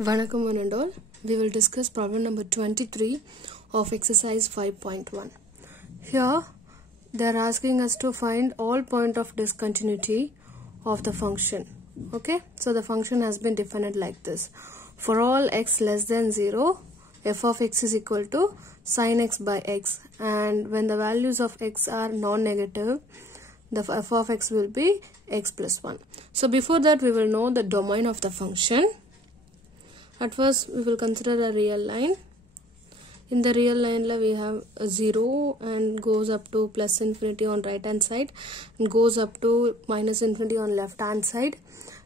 Vanakkam one and all. We will discuss problem number 23 of exercise 5.1. Here they are asking us to find all point of discontinuity of the function. Okay, so the function has been defined like this. For all x less than 0, f of x is equal to sin x by x, and when the values of x are non-negative, the f of x will be x plus 1. So before that we will know the domain of the function. At first we will consider a real line. In the real line we have a 0 and goes up to plus infinity on right hand side and goes up to minus infinity on left hand side.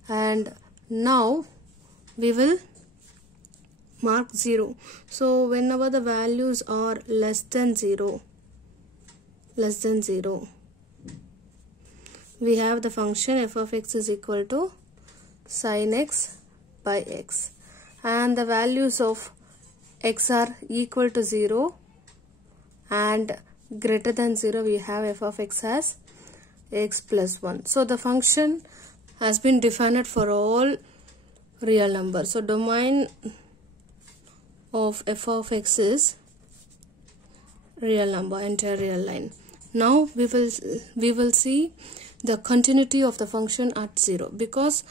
And now we will mark 0. So whenever the values are less than 0, we have the function f of x is equal to sin x by x, and the values of x are equal to 0 and greater than 0, we have f of x as x plus 1. So the function has been defined for all real numbers. So domain of f of x is real number, entire real line. Now we will see the continuity of the function at 0, because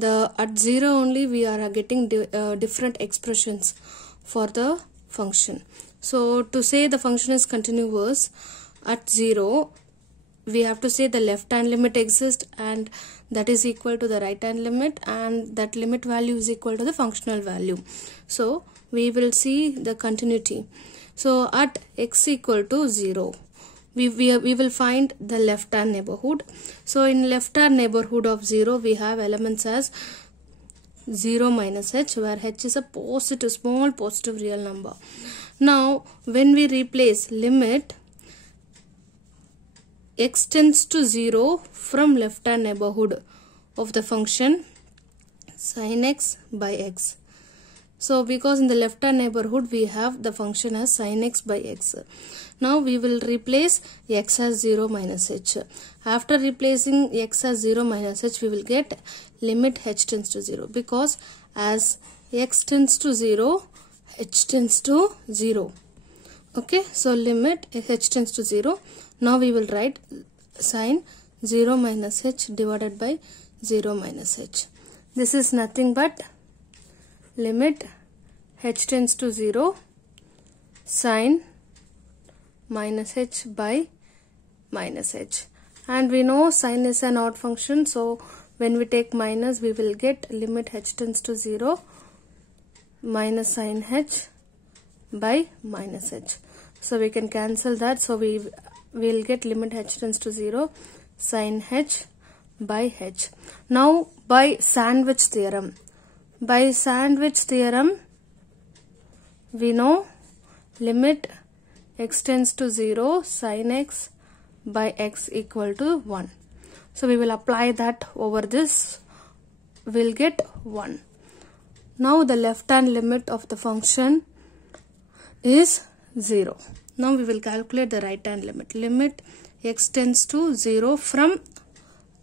at 0 only we are getting different expressions for the function. So to say the function is continuous at 0, we have to say the left hand limit exists and that is equal to the right hand limit, and that limit value is equal to the functional value. So we will see the continuity. So at x equal to 0, we will find the left hand neighborhood. So in left hand neighborhood of 0, we have elements as 0 minus h, where h is a positive, small positive real number. Now when we replace limit x tends to 0 from left hand neighborhood of the function sin x by x. So because in the left hand neighborhood we have the function as sin x by x. Now we will replace x as 0 minus h. After replacing x as 0 minus h, we will get limit h tends to 0, because as x tends to 0, h tends to 0. Okay, so limit h tends to 0. Now we will write sin 0 minus h divided by 0 minus h. This is nothing but limit h tends to 0 sin minus h by minus h. And we know sin is an odd function, so when we take minus, we will get limit h tends to 0 minus sin h by minus h. So we can cancel that. So we will get limit h tends to 0 sin h by h. Now by sandwich theorem, we know limit x tends to 0 sin x by x equal to 1. So we will apply that over this. We'll get 1. Now the left hand limit of the function is 0. Now we will calculate the right hand limit. Limit x tends to 0 from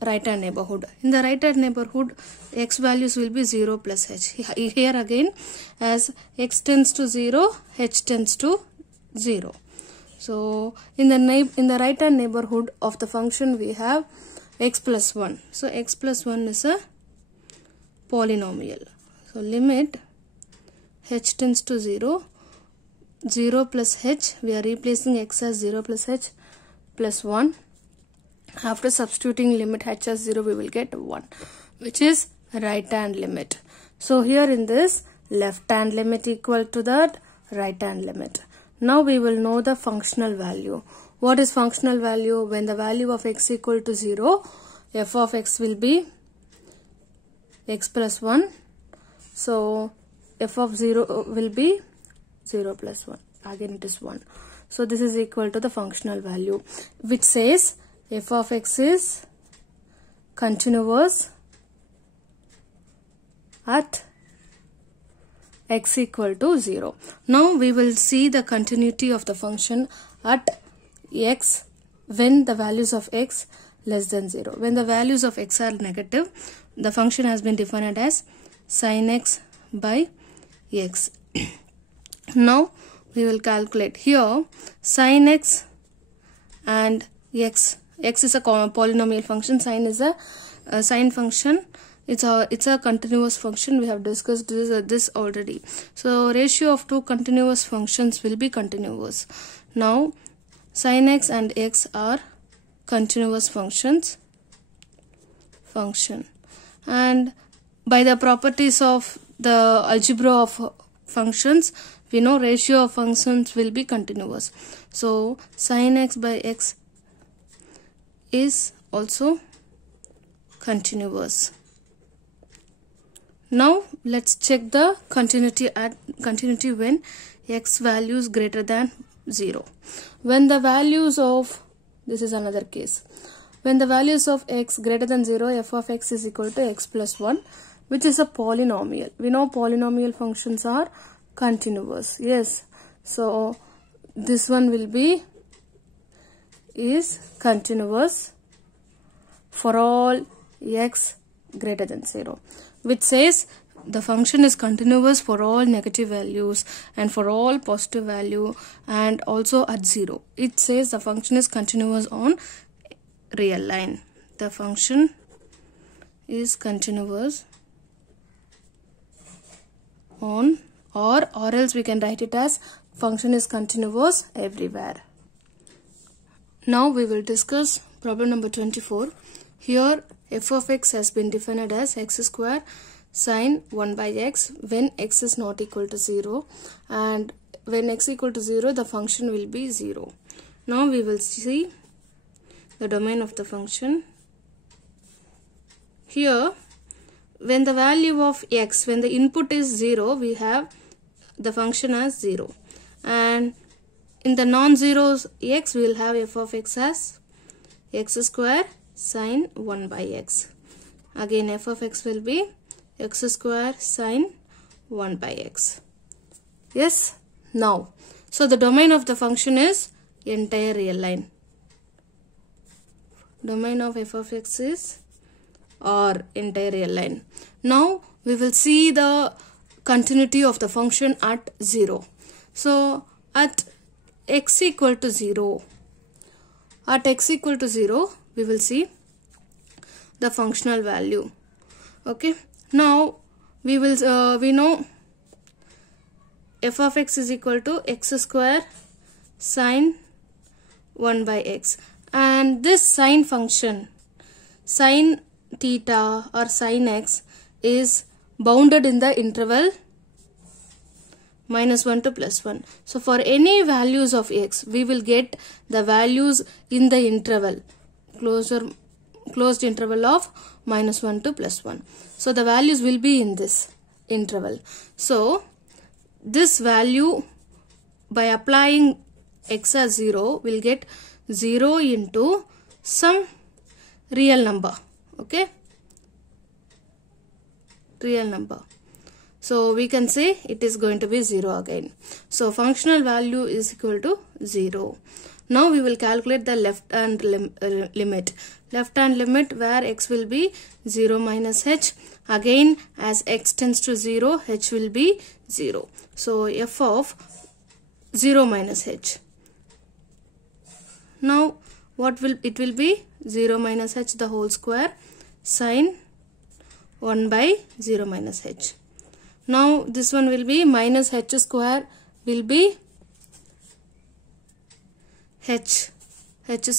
right hand neighborhood. In the right hand neighborhood, x values will be 0 plus h. Here again, as x tends to 0, h tends to 0. So in the right hand neighborhood of the function we have x plus 1. So x plus 1 is a polynomial. So limit h tends to 0, 0 plus h, we are replacing x as 0 plus h plus 1. After substituting limit h as 0, we will get 1, which is right hand limit. So here in this, left hand limit equal to that right hand limit. Now we will know the functional value. What is functional value? When the value of x equal to 0, f of x will be x plus 1. So f of 0 will be 0 plus 1. Again it is 1. So this is equal to the functional value, which says f of x is continuous at x equal to 0. Now we will see the continuity of the function at x when the values of x less than 0. When the values of x are negative, the function has been defined as sin x by x. Now we will calculate here sin x and x. X is a polynomial function, sin is a sine function. It's a continuous function. We have discussed this already. So ratio of two continuous functions will be continuous. Now sin x and x are continuous function, and by the properties of the algebra of functions, we know ratio of functions will be continuous. So sin x by x is also continuous. Now let's check the continuity when x value is greater than 0. When the values of, this is another case, when the values of x greater than 0, f of x is equal to x plus 1, which is a polynomial. We know polynomial functions are continuous. Yes, so this one will be is continuous for all x greater than 0, which says the function is continuous for all negative values and for all positive value and also at 0. It says the function is continuous on real line. The function is continuous on, or else we can write it as function is continuous everywhere. Now we will discuss problem number 24. Here f of x has been defined as x square sine 1 by x when x is not equal to 0, and when x equal to 0 the function will be 0. Now we will see the domain of the function. Here when the value of x, when the input is 0, we have the function as 0, and in the non-zeros x we will have f of x as x square sine 1 by x. Again f of x will be x square sine 1 by x. Yes. Now, so the domain of the function is entire real line. Domain of f of x is or entire real line. Now we will see the continuity of the function at 0. So at x equal to 0, we will see the functional value. Okay. Now we will we know f of x is equal to x square sine 1 by x, and this sine function, sine theta or sine x, is bounded in the interval -1 to +1. So for any values of x, we will get the values in the interval, closed interval of -1 to +1. So the values will be in this interval. So this value, by applying x as 0, will get 0 into some real number. Okay, real number. So we can say it is going to be 0 again. So functional value is equal to 0. Now we will calculate the left hand limit. Left hand limit where x will be 0 minus h. Again as x tends to 0, h will be 0. So f of 0 minus h. Now what will it will be? 0 minus h the whole square sine 1 by 0 minus h. Now this one will be minus h square will be h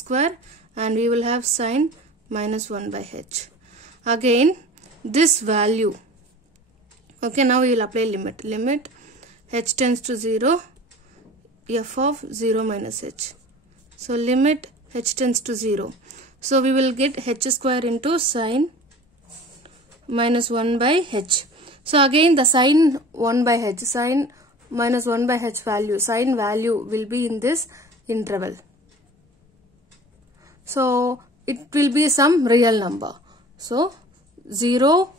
square, and we will have sine minus 1 by h. Again this value. Okay, now we will apply limit h tends to 0, f of 0 minus h. So limit h tends to 0. So we will get h square into sine minus 1 by h. So again the sine 1 by h, sine minus 1 by h value, sine value will be in this interval. So it will be some real number. So 0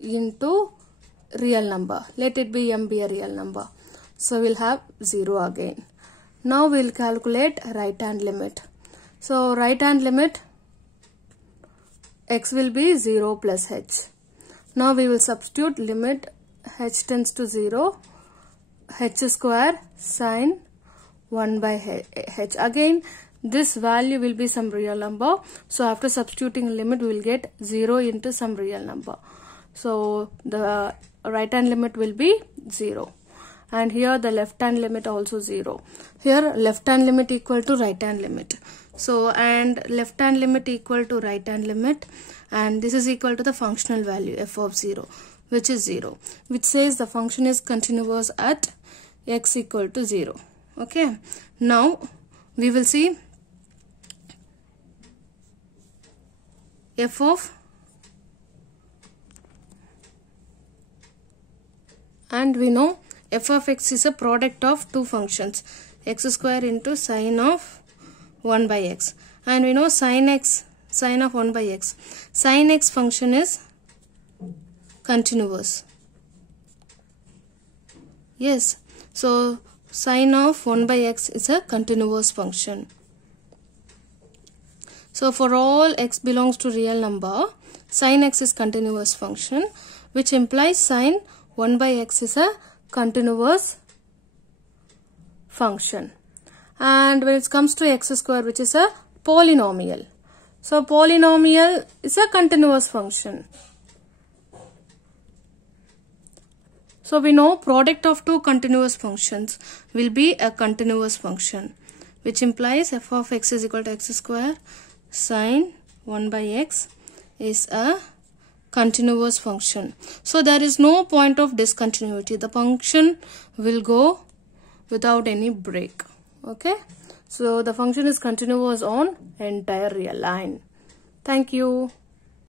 into real number. Let it be m be a real number. So we'll have 0 again. Now we'll calculate right hand limit. So right hand limit, x will be 0 plus h. Now we will substitute limit h tends to 0, h square sine 1 by h. Again, this value will be some real number. So after substituting limit, we will get 0 into some real number. So the right hand limit will be 0. And here the left hand limit also 0. Here left hand limit equal to right hand limit. So, and left hand limit equal to right hand limit, and this is equal to the functional value f of 0, which is 0, which says the function is continuous at x equal to 0. Okay, now we will see f of, and we know f of x is a product of two functions, x square into sine of 1 by x, and we know sine of 1 by x, sine x function is continuous. Yes, so sine of 1 by x is a continuous function. So for all x belongs to real number, sine x is continuous function, which implies sine 1 by x is a continuous function. And when it comes to x square, which is a polynomial, so polynomial is a continuous function. So we know product of two continuous functions will be a continuous function, which implies f of x is equal to x square sine 1 by x is a continuous function. So there is no point of discontinuity. The function will go without any break. Okay, so the function is continuous on entire real line. Thank you.